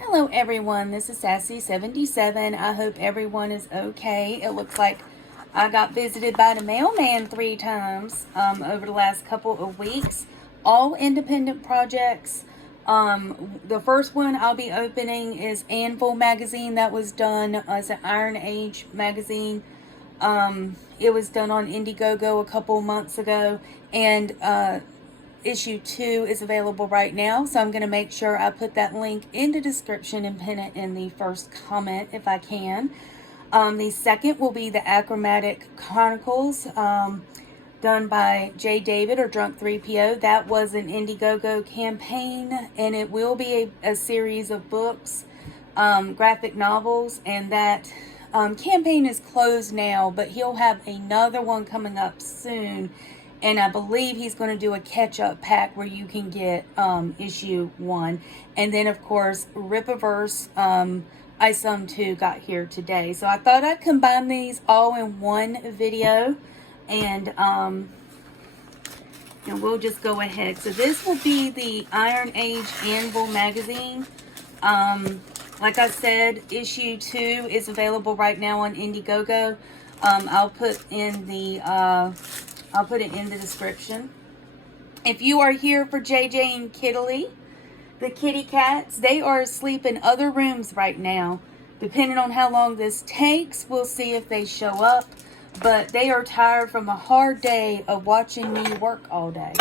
Hello everyone, this is Sassy77. I hope everyone is okay. It looks like I got visited by the mailman 3 times over the last couple of weeks. All independent projects. The first one I'll be opening is Anvil magazine that was done as an Iron Age magazine. It was done on Indiegogo a couple months ago, and issue 2 is available right now, so I'm going to make sure I put that link in the description and pin it in the first comment if I can. The second will be the Achromatic Chronicles, done by J. David or Drunk 3PO. That was an Indiegogo campaign, and it will be a series of books, graphic novels, and that campaign is closed now, but he'll have another one coming up soon. And I believe he's going to do a catch-up pack where you can get issue 1. And then, of course, Rippaverse, Isom 2 got here today. So I thought I'd combine these all in one video. And we'll just go ahead. So this will be the Iron Age Anvil magazine. Like I said, issue 2 is available right now on Indiegogo. I'll put it in the description. If you are here for JJ and Kittily, the kitty cats, they are asleep in other rooms right now. Depending on how long this takes, we'll see if they show up. But they are tired from a hard day of watching me work all day.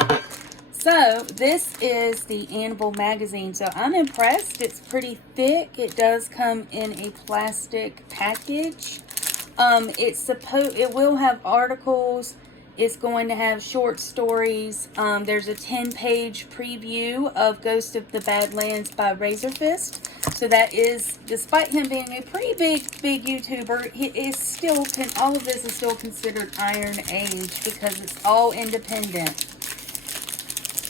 So this is the Anvil magazine. So I'm impressed. It's pretty thick. It does come in a plastic package. It will have articles. It's going to have short stories. There's a 10-page preview of Ghost of the Badlands by Razorfist. So that is, despite him being a pretty big YouTuber, he is still, all of this is still considered Iron Age because it's all independent.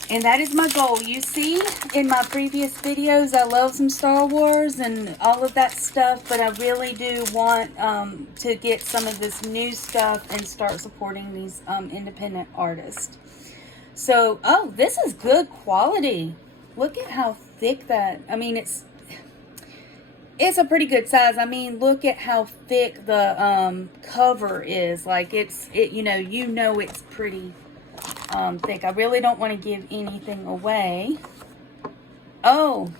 And that is my goal. You see, in my previous videos, I love some Star Wars and all of that stuff, but I really do want to get some of this new stuff and start supporting these independent artists. So, oh, this is good quality. Look at how thick that, I mean, it's a pretty good size. I mean, look at how thick the cover is. Like, you know it's pretty thick. I really don't want to give anything away. Oh,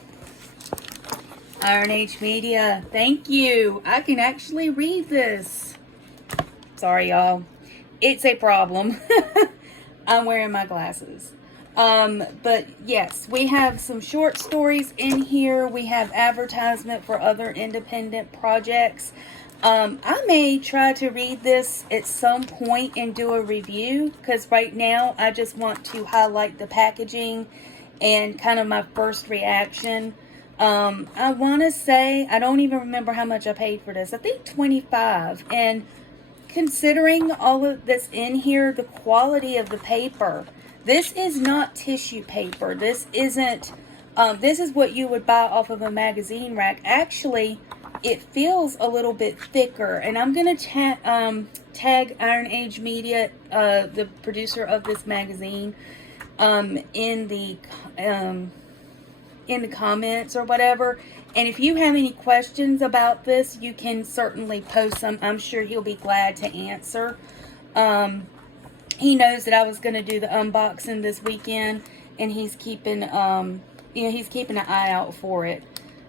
Iron Age Media, thank you. I can actually read this. Sorry, y'all. It's a problem. I'm wearing my glasses. But yes, we have some short stories in here. We have advertisement for other independent projects. I may try to read this at some point and do a review, because right now I just want to highlight the packaging and kind of my first reaction. I want to say, I don't even remember how much I paid for this. I think $25. And considering all of this in here, the quality of the paper, this is not tissue paper. This isn't, this is what you would buy off of a magazine rack. Actually, it feels a little bit thicker, and I'm going to tag Iron Age Media, the producer of this magazine, in the comments or whatever. And if you have any questions about this, you can certainly post them. I'm sure he'll be glad to answer. He knows that I was going to do the unboxing this weekend, and he's keeping he's keeping an eye out for it.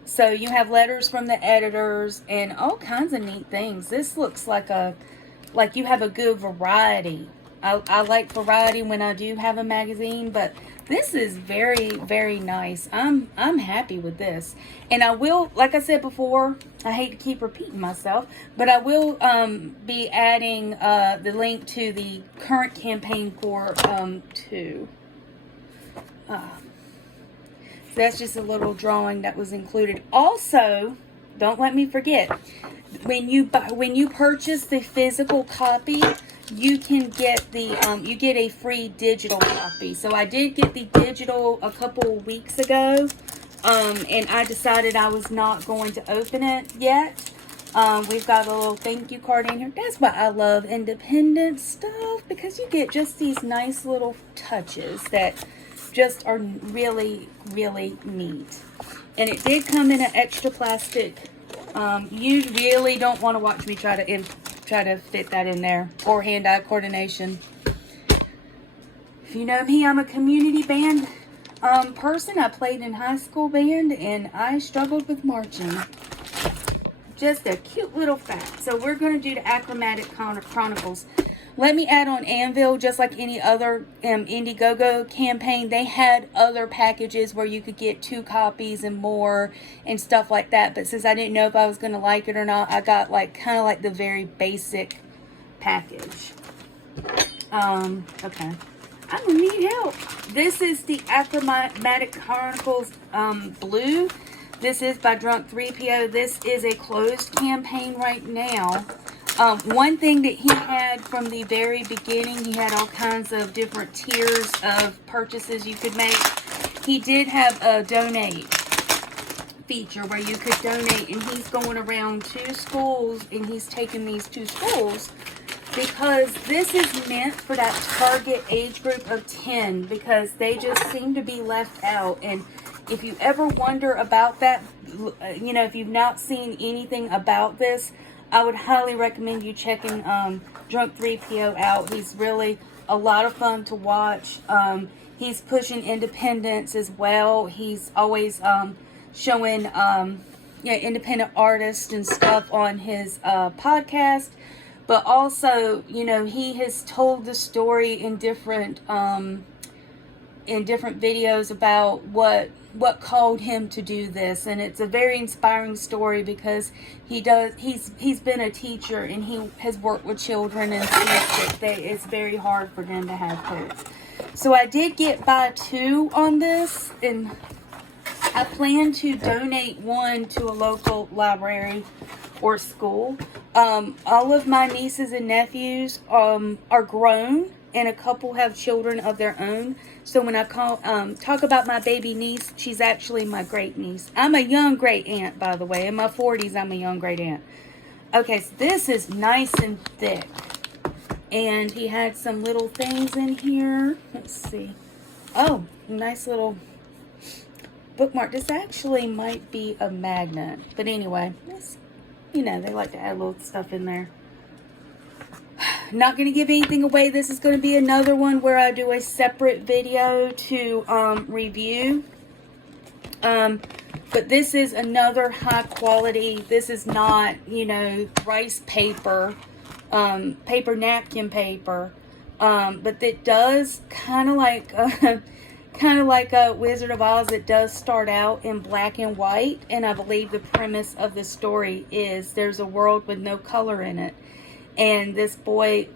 So you have letters from the editors and all kinds of neat things. This looks like you have a good variety. I like variety when I do have a magazine, but this is very, very nice. I'm happy with this. And I will, like I said before, I hate to keep repeating myself, but I will be adding the link to the current campaign for 2. That's just a little drawing that was included. Also, don't let me forget, when you purchase the physical copy, you can get the you get a free digital copy. So I did get the digital a couple weeks ago, and I decided I was not going to open it yet. We've got a little thank you card in here. That's why I love independent stuff, because you get just these nice little touches that just are really, really neat. And it did come in an extra plastic. You really don't want to watch me try to fit that in there, or hand-eye coordination. If you know me, I'm a community band person. I played in high school band, and I struggled with marching. Just a cute little fact. So we're going to do the Achromatic Chronicles. Let me add on Anvil, just like any other Indiegogo campaign, they had other packages where you could get 2 copies and more and stuff like that. But since I didn't know if I was going to like it or not, I got like kind of like the very basic package. Okay. I'm going to need help. This is the Achromatic Chronicles Blue. This is by Drunk 3PO. This is a closed campaign right now. One thing that he had from the very beginning, he had all kinds of different tiers of purchases you could make. He did have a donate feature where you could donate, and he's going around 2 schools, and he's taking these 2 schools because this is meant for that target age group of 10, because they just seem to be left out. And if you ever wonder about that, you know, if you've not seen anything about this, I would highly recommend you checking Drunk 3PO out. He's really a lot of fun to watch. He's pushing independence as well. He's always showing independent artists and stuff on his podcast. But also, you know, he has told the story in different videos about what called him to do this, and it's a very inspiring story because he's been a teacher, and he has worked with children and sees that it's very hard for them to have hope. So I did get buy 2 on this, and I plan to donate 1 to a local library or school. All of my nieces and nephews are grown, and a couple have children of their own. So when I talk about my baby niece, she's actually my great niece. I'm a young great aunt, by the way. In my 40s, I'm a young great aunt. Okay, so this is nice and thick. And he had some little things in here. Let's see. Oh, nice little bookmark. This actually might be a magnet. But anyway, you know, they like to add little stuff in there. Not going to give anything away. This is going to be another one where I do a separate video to review. But this is another high quality. This is not, you know, rice paper, paper napkin paper. But it does kind of like a Wizard of Oz. It does start out in black and white, and I believe the premise of the story is there's a world with no color in it. And this boy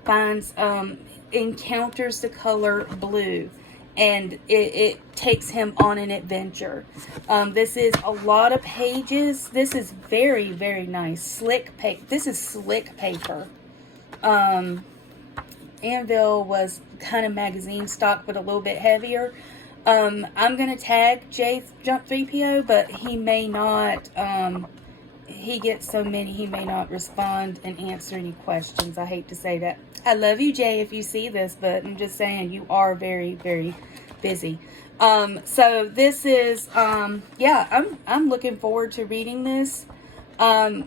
encounters the color blue, and it takes him on an adventure. This is a lot of pages. This is very, very nice. Slick paper. This is slick paper. Anvil was kind of magazine stock, but a little bit heavier. I'm going to tag Jump 3PO, but he may not... he gets so many, he may not respond and answer any questions. I hate to say that. I love you, Jay, if you see this, but I'm just saying you are very, very busy. So this is, yeah, I'm looking forward to reading this. I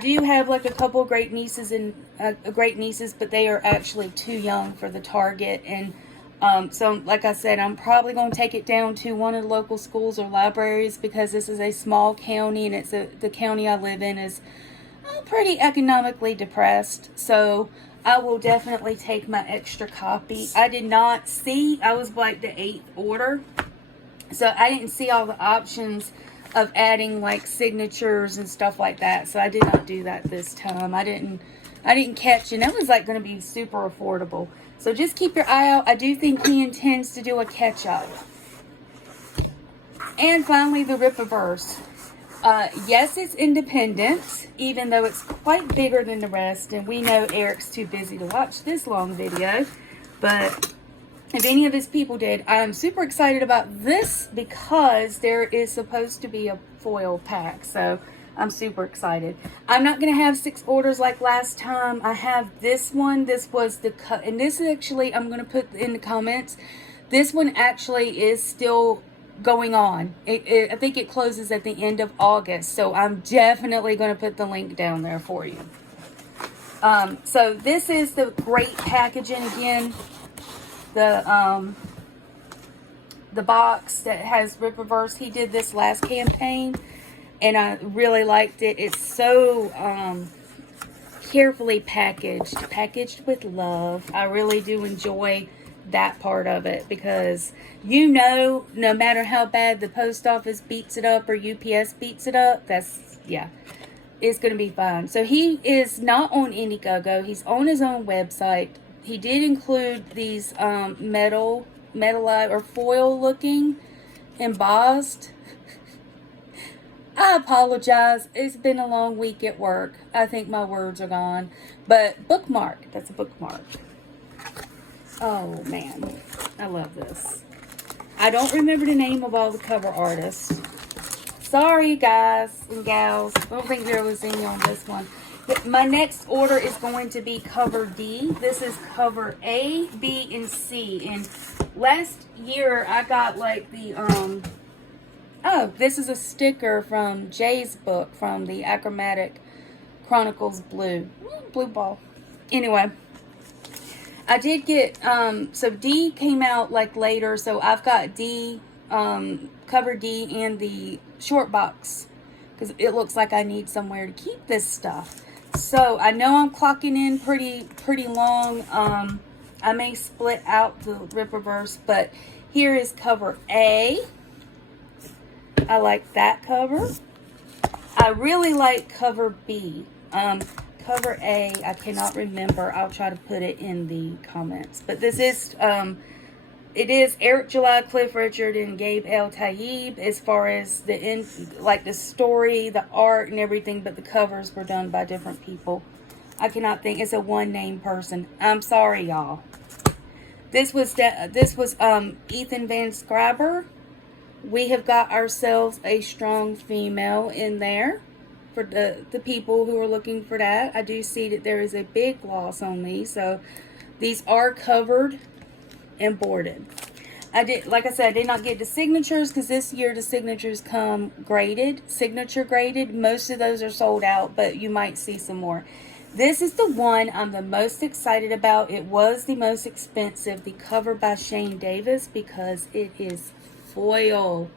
do have like a couple of great nieces, but they are actually too young for the target. And so like I said, I'm probably going to take it down to one of the local schools or libraries, because this is a small county, and it's the county I live in is pretty economically depressed. So I will definitely take my extra copy. I did not see, I was like the 8th order, so I didn't see all the options of adding like signatures and stuff like that. So I did not do that this time. I didn't catch, and that was like going to be super affordable. So just keep your eye out. I do think he intends to do a catch-up. And finally, the Rippaverse. Yes, it's independent, even though it's quite bigger than the rest. And we know Eric's too busy to watch this long video. But if any of his people did, I'm super excited about this because there is supposed to be a foil pack. So I'm super excited. I'm not going to have 6 orders like last time. I have this one. This was the cut. And this is actually, I'm going to put in the comments, this one actually is still going on. I think it closes at the end of August, so I'm definitely going to put the link down there for you. So this is the great packaging again. The box that has Rippaverse. He did this last campaign, and I really liked it. It's so carefully packaged with love. I really do enjoy that part of it, because no matter how bad the post office beats it up or UPS beats it up, it's going to be fine. So he is not on Indiegogo. He's on his own website. He did include these metallized or foil looking embossed. I apologize. It's been a long week at work. I think my words are gone. But bookmark. That's a bookmark. Oh, man. I love this. I don't remember the name of all the cover artists. Sorry, guys and gals. I don't think there was any on this one. But my next order is going to be cover D. This is cover A, B, and C. And last year, I got like the, oh, this is a sticker from Jay's book from the Achromatic Chronicles Blue. Blue ball. Anyway. I did get, so D came out like later, so I've got D, cover D and the short box, because it looks like I need somewhere to keep this stuff. So I know I'm clocking in pretty long. I may split out the Rippaverse, but here is cover A. I like that cover. I really like cover B. Cover A, I cannot remember. I'll try to put it in the comments. But this is, it is Eric July, Cliff Richard, and Gabe El Tayyib as far as the story, the art, and everything. But the covers were done by different people. I cannot think. It's a one-name person. I'm sorry, y'all. This was Ethan Van Scriber. We have got ourselves a strong female in there. For the people who are looking for that, I do see that there is a big gloss on these, so these are covered and boarded. Like I said, I did not get the signatures, because this year the signatures come graded, signature graded. Most of those are sold out, but you might see some more. This is the one I'm the most excited about. It was the most expensive, the cover by Shane Davis, because it is foil.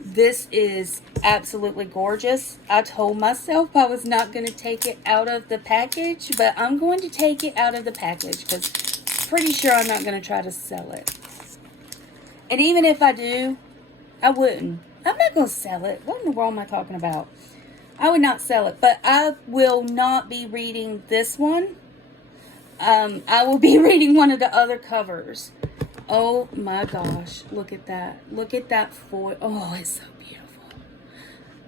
This is absolutely gorgeous. I told myself I was not going to take it out of the package, but I'm going to take it out of the package, because I'm pretty sure I'm not going to try to sell it. And even if I do, I wouldn't. I'm not going to sell it. What in the world am I talking about? I would not sell it, but I will not be reading this one. I will be reading one of the other covers. Oh my gosh, look at that. Look at that foil. Oh, it's so beautiful.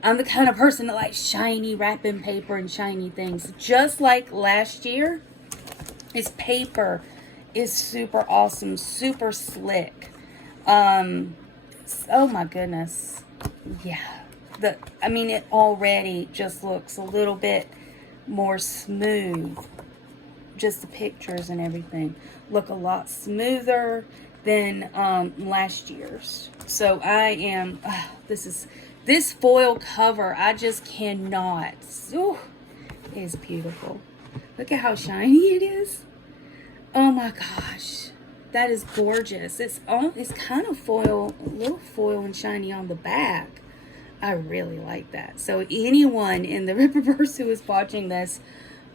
I'm the kind of person that likes shiny wrapping paper and shiny things. Just like last year, this paper is super awesome, super slick. Oh my goodness. Yeah. It already just looks a little bit more smooth. Just the pictures and everything look a lot smoother than last year's. So I am, this foil cover, I just cannot. Ooh, it is beautiful. Look at how shiny it is. Oh my gosh, that is gorgeous. It's kind of foil, a little foil and shiny on the back. I really like that. So anyone in the Rippaverse who is watching this,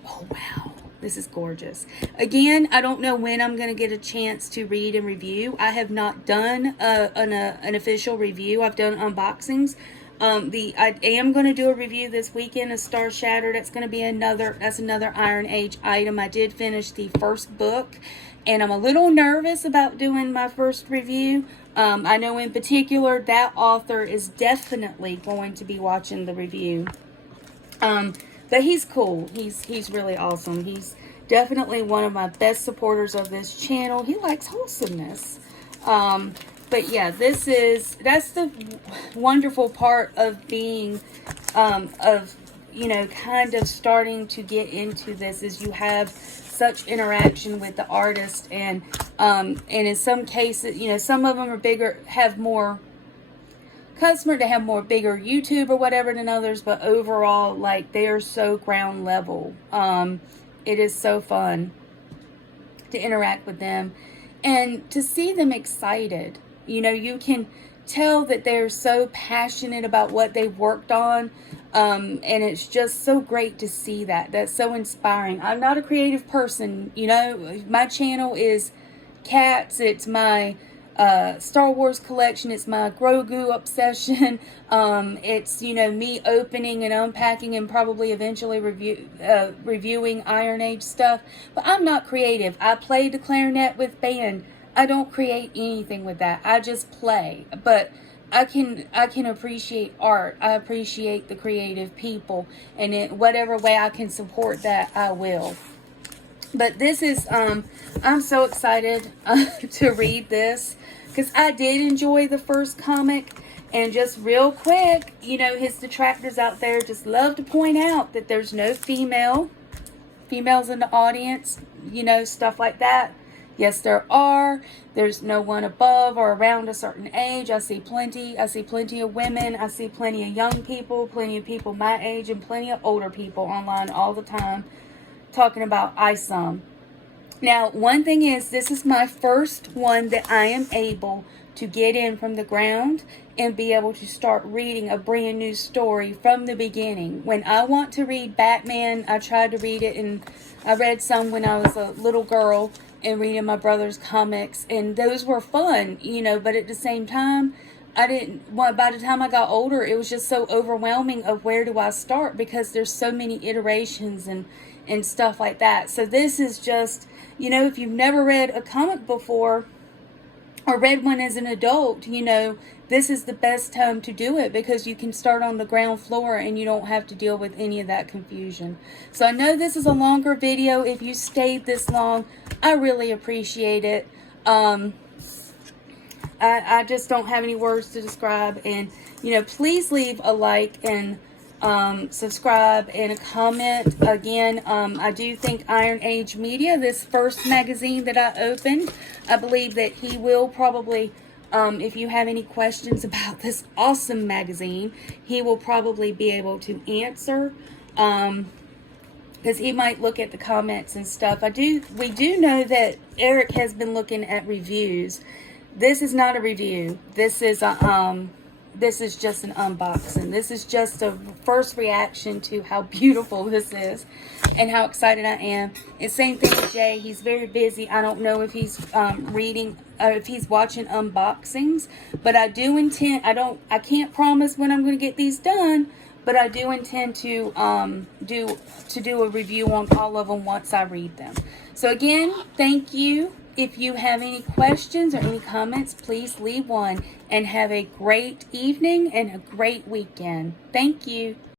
oh wow. This is gorgeous. Again, I don't know when I'm going to get a chance to read and review. I have not done an official review. I've done unboxings. I am going to do a review this weekend of Star Shattered. That's going to be another Iron Age item. I did finish the first book, and I'm a little nervous about doing my first review. I know in particular that author is definitely going to be watching the review. But he's cool. He's really awesome. He's definitely one of my best supporters of this channel. He likes wholesomeness. But yeah, that's the wonderful part of being, kind of starting to get into this, is you have such interaction with the artist, and in some cases, some of them are bigger, have more customer. They have more bigger YouTube or whatever than others, but overall, like, they are so ground level. It is so fun to interact with them and to see them excited. You know, you can tell that they're so passionate about what they've worked on. And it's just so great to see that. That's so inspiring. I'm not a creative person, you know. My channel is cats. It's my Star Wars collection. It's my Grogu obsession. It's, you know, me opening and unpacking and probably eventually reviewing ironage stuff. But I'm not creative. I play the clarinet with band. I don't create anything with that. I just play. But I can appreciate art. I appreciate the creative people, and in whatever way I can support that, I will. But this is I'm so excited to read this, because I did enjoy the first comic. And just real quick, you know, his detractors out there just love to point out that there's no females in the audience, you know, stuff like that. Yes, there are. There's no one above or around a certain age. I see plenty. I see plenty of women. I see plenty of young people, plenty of people my age, and plenty of older people online all the time talking about Isom. Now, one thing is, this is my first one that I am able to get in from the ground and be able to start reading a brand new story from the beginning. When I want to read Batman, I tried to read it, and I read some when I was a little girl and reading my brother's comics, and those were fun, you know, but at the same time, by the time I got older, it was just so overwhelming of where do I start, because there's so many iterations and stuff like that. So this is just, you know, if you've never read a comic before or read one as an adult, you know, this is the best time to do it, because you can start on the ground floor and you don't have to deal with any of that confusion. So I know this is a longer video. If you stayed this long, I really appreciate it. I just don't have any words to describe. And, you know, please leave a like and subscribe and a comment. Again, I do think ironage Media, this first magazine that I opened, I believe that he will probably, if you have any questions about this awesome magazine, he will probably be able to answer, because he might look at the comments and stuff. We do know that Eric has been looking at reviews. This is not a review. This is just an unboxing. This is just a first reaction to how beautiful this is and how excited I am. And same thing with Jay. He's very busy. I don't know if he's reading or if he's watching unboxings, but I do intend, I can't promise when I'm going to get these done, but I do intend to do a review on all of them once I read them. So again, thank you. If you have any questions or any comments, please leave one, and have a great evening and a great weekend. Thank you.